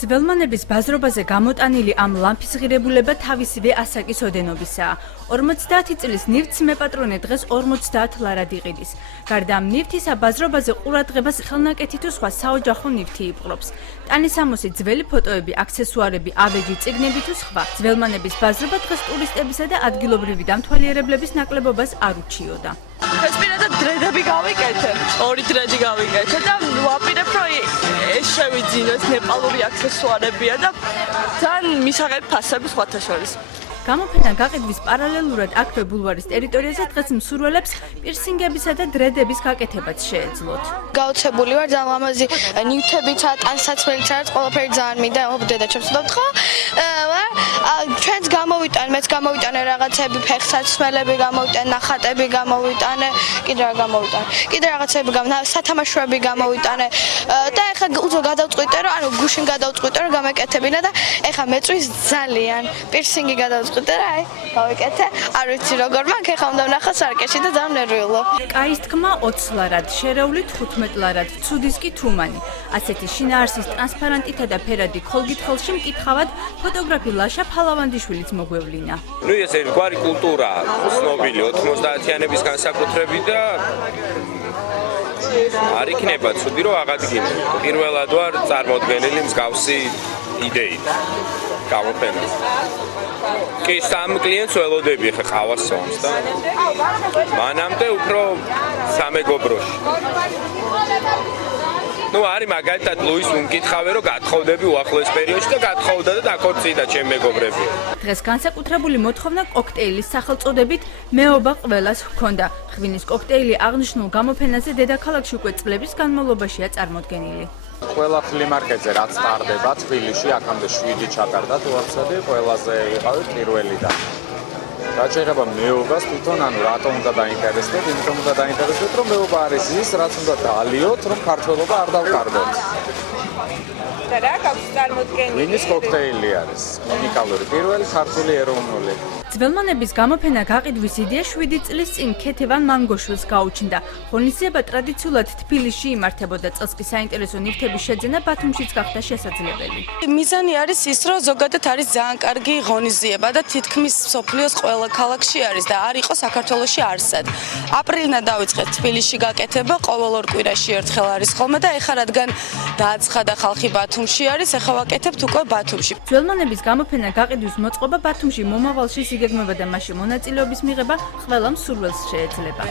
ძველმანების ბაზრობაზე გამოტანილი ამ ლამფის ღირებულება თავისივე ასაკის ოდენობისაა. 50 წლის ნივთს მეპატრონე დღეს 50 ლარად იყიდის. გარდა ამ ნივთისა, ბაზრობაზე ყურადღებას ხელნაკეთი თუ სხვა საოჯახო ნივთი იპყრობს. ტანისამოსი ძველი ფოტოები, აქსესუარები, ავეჯი, წიგნები თუ სხვა. ძველმანების ბაზრობა დღეს ტურისტებისა და ადგილობრივი დამთვალიერებლების ნაკლებობას არ უჩიოდა. ეს პირადად დრედები გავიკეთე, 2 დრედი გავიკეთე და ვაპირებ, რომ ეს შევიძინოს ნეპალური აქსესუარებია და თან მისაღებ ფასები სხვათა შორის. გამოფენა გაყიდვის პარალელურად აქვე ბულვარის ტერიტორიაზე დღეს მსურველებს პირსინგებისა და დრედების გაკეთებაც შეეძლოთ. გაოცებული ვარ ძალიან ლამაზი ნივთებითა, ტანსაცმელითაც ყველაფერი ძალიან მინდა, დედაჩემს ვთქვა. ჩვენც გამოვიტანე, მეც გამოვიტანე რაღაცები, ფეხსაცმელები გამოვიტანე, ნახატები გამოვიტანე, კიდე რა გამოვიტანე. კიდე რაღაცები სათამაშოები გამოვიტანე და ეხლა უძო გადავწყვიტე, რომ ანუ გუშინ გადავწყვიტე, რომ გამეკეთებინა და ეხლა მეწვის ძალიან პირსინგი გადავწყვიტე რა, აი, გავეკეთე. არ ვიცი როგორ მაქვს, ეხლა უნდა ვნახო სარკეში და ძალიან ნერვიულობ. კაის თქმა 20 ლარად, შერეული 15 ლარად, ცუდის კი თუმანი. ასეთი შინაარსის ტრანსპარანტითა და ფერადი ქოლგით ხელში მკითხავად ფოტოგრაფი ლაშა ფალავანდიშვილიც მოგვევლინა. ნუ ეს გვარი კულტურაა, ცნობილი 90-იანების განსაკუთრებით და არ იქნება ცუდი რომ აღადგინო. პირველად ვარ წარმოდგენილი მსგავსი იდეით გამოფენას. კი, სამ კლიენტს ველოდები ხა ყავას სვამს და მანამდე უფრო სამეგობროში. ნუ არის მაგალითად ლუის უმკითხავე რომ გათხოვდები უახლოეს პერიოდში და გათხოვდა და დაქორწინდა ჩემ მეგობრები. დღეს განსაკუთრებული მოთხოვნა კოქტეილის სახელწოდებით მეობა ყველას ჰქონდა. ღვინის კოქტეილი აღნიშნულ გამოფენაზე დედაქალაქში უკვე წლების განმავლობაშია წარმოდგენილი. ყველა ფლიმარკეტზე რაც ტარდება თბილისში, აქამდე 7 ჩატარდა თუარცადი, ყველაზე ვიყავით პირველიდან. რაც შეეხება მეობას, თვითონ ანუ რატომ უნდა დაინტერესდეთ, იმიტომ უნდა დაინტერესდეთ, რომ მეობა არის ის, რაც უნდა დაალიოთ, რომ ქართველობა არ დავკარგოთ. და რა გაქვს წარმოდგენილი? ღვინის კოქტეილი არის უნიკალური, პირველი ქართული ეროვნული. ძველმანების გამოფენა გაყიდვის იდეა 7 წლის წინ ქეთევან მანგოშვილს გაუჩნდა. ღონისძიება ტრადიციულად თბილისში იმართებოდა, წელს კი საინტერესო ნივთების შეძენა ბათუმშიც გახდა შესაძლებელი. მიზანი არის ის, რომ ზოგადად არის ძალიან კარგი ღონისძიება და თითქმის მსოფლიოს ყველა ქალაქში არის და არ იყო საქართველოში არსად. აპრილიდან დავიწყეთ თბილისში გაკეთება, ყოველ 2 კვირაში ერთხელ არის ხოლმე და ეხლა რადგან დააცხადა ხალხი ბათუმში არის, ეხლა ვაკეთებთ უკვე ბათუმში. ძველმანების გამოფენა გაყიდვის მოწყობა ბათუმში მომავალში იგეგმება და მასში მონაწილეობის მიღება ყველა მსურველს შეეძლება.